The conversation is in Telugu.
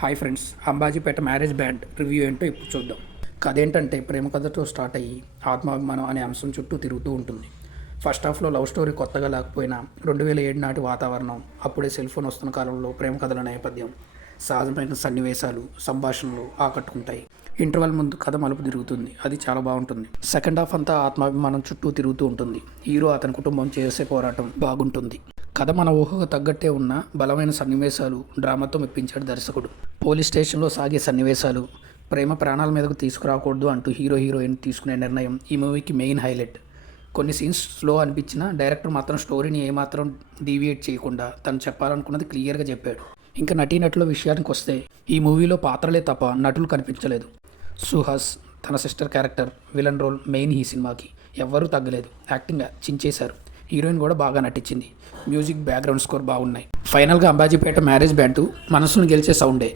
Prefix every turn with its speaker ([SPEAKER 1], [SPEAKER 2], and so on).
[SPEAKER 1] Hi friends Ambajipeta marriage band review ఏంటో ఇప్పుడు చూద్దాం. కథ ఏంటంటే ప్రేమ కథతో స్టార్ట్ అయ్యి ఆత్మాభిమానం అనే అంశం చుట్టూ తిరుగుతూ ఉంటుంది. ఫస్ట్ హాఫ్లో లవ్ స్టోరీ కొత్తగా లేకపోయినా రెండు వేల ఏడు నాటి వాతావరణం అప్పుడే సెల్ ఫోన్ వస్తున్న కాలంలో ప్రేమ కథల నేపథ్యం సహజమైన సన్నివేశాలు సంభాషణలు ఆకట్టుకుంటాయి. ఇంటర్వెల్ ముందు కథ మలుపు తిరుగుతుంది. అది చాలా బాగుంటుంది. సెకండ్ హాఫ్ అంతా ఆత్మాభిమానం చుట్టూ తిరుగుతూ ఉంటుంది. హీరో అతని కుటుంబం చేసే పోరాటం బాగుంటుంది. కథ మన ఊహకు తగ్గట్టే ఉన్న బలమైన సన్నివేశాలు డ్రామాతో మెప్పించాడు దర్శకుడు. పోలీస్ స్టేషన్లో సాగే సన్నివేశాలు ప్రేమ ప్రాణాల మీదకు తీసుకురాకూడదు అంటూ హీరో హీరోయిన్ తీసుకునే నిర్ణయం ఈ మూవీకి మెయిన్ హైలైట్. కొన్ని సీన్స్ స్లో అనిపించినా డైరెక్టర్ మాత్రం స్టోరీని ఏమాత్రం డీవియేట్ చేయకుండా తను చెప్పాలనుకున్నది క్లియర్గా చెప్పాడు. ఇంకా నటీనటుల విషయానికి వస్తే ఈ మూవీలో పాత్రలే తప్ప నటులు కనిపించలేదు. సుహాస్ తన sister character villain role main ఈ సినిమాకి ఎవ్వరూ తగ్గలేదు. యాక్టింగ్ చించేశారు. హీరోయిన్ కూడా బాగా నటించింది. మ్యూజిక్ బ్యాక్గ్రౌండ్ స్కోర్ బాగున్నాయి. ఫైనల్గా అంబాజీపేట మ్యారేజ్ బ్యాండ్ మనసును గెలిచే సౌండే.